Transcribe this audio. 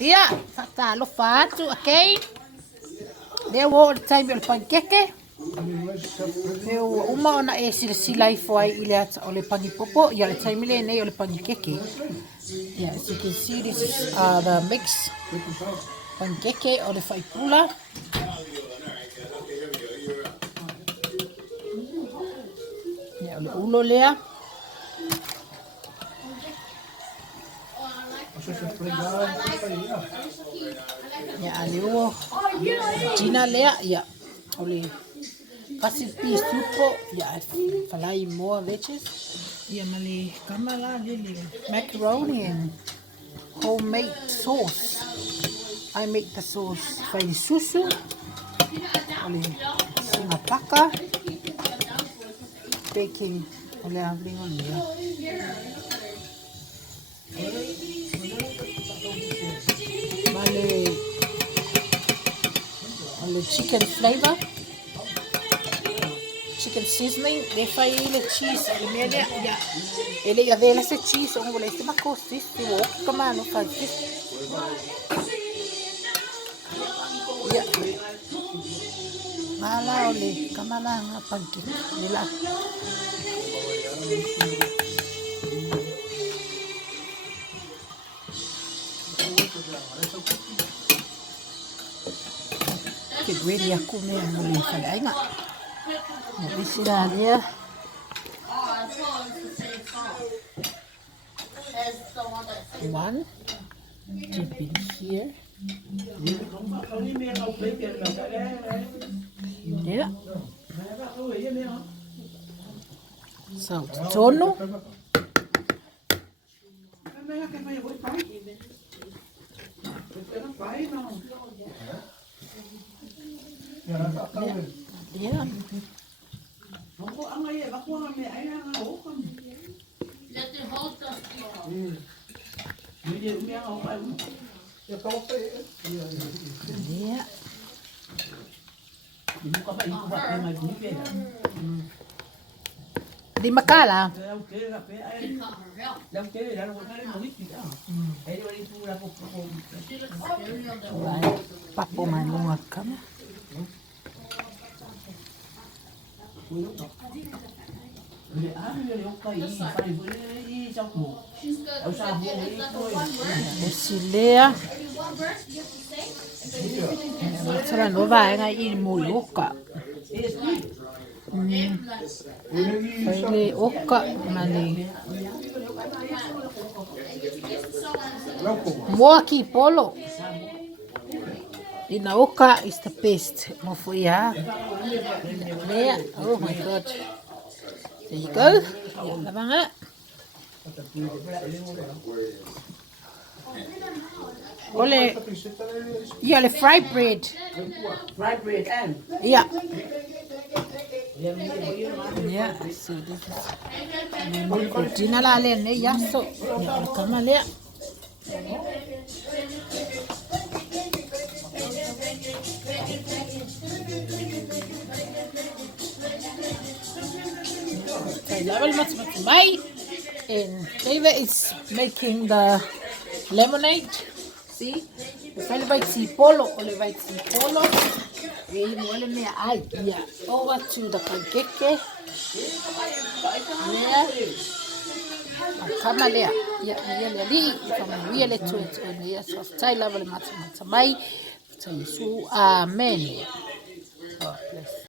Ia, whakalofa atu, okay? Lea wo o le taimi o le pankeke. Me ua uma ona e sila i foai I le ata o le pangipopo. Ia le taimi le nei o le pankeke. Yeah, as you can see, this is the mix pankeke o le whaipula. Ia o le ulo lea. Ia a le ua Gina lea. Ia o le kasi pi supo. Ia falai more veggies. Ia ma le kamala lili macaroni and homemade sauce. I make the sauce fai susu. O le singa paka. Baking o le avlingo lea. The chicken flavor, chicken seasoning. They fry the cheese. Yeah, ele ya vela se cheese. On vole se makosti. Se wo kamano fai. Yeah. Mala ole kamala nga pagi. Nila. Get ready aku ni muli fai nga. Ni sila dia. One dip in here. Yeah. So tono. Yeah. Yeah. Di makala. Papo manunga kama. Silea. Sala nova nga I muluka. Fai oka mani. Moaki polo. Ina oka is the best. Mofuia. There. Oh my God. There you go. Yan na nga. Ole. Yeah, the fried bread. Fried bread and Yeah. Yeah, so this is Gina la le ne yaso. Ya kama le. Level much mai. And David is making the lemonade. See? Ele vai te polo, ele vai te polo. Ele mole me ai. Yeah. Over to the pancake. Yeah. Kama lea. Yeah, ele ali, kama ele to it. Yeah, so style level much mai. So amen.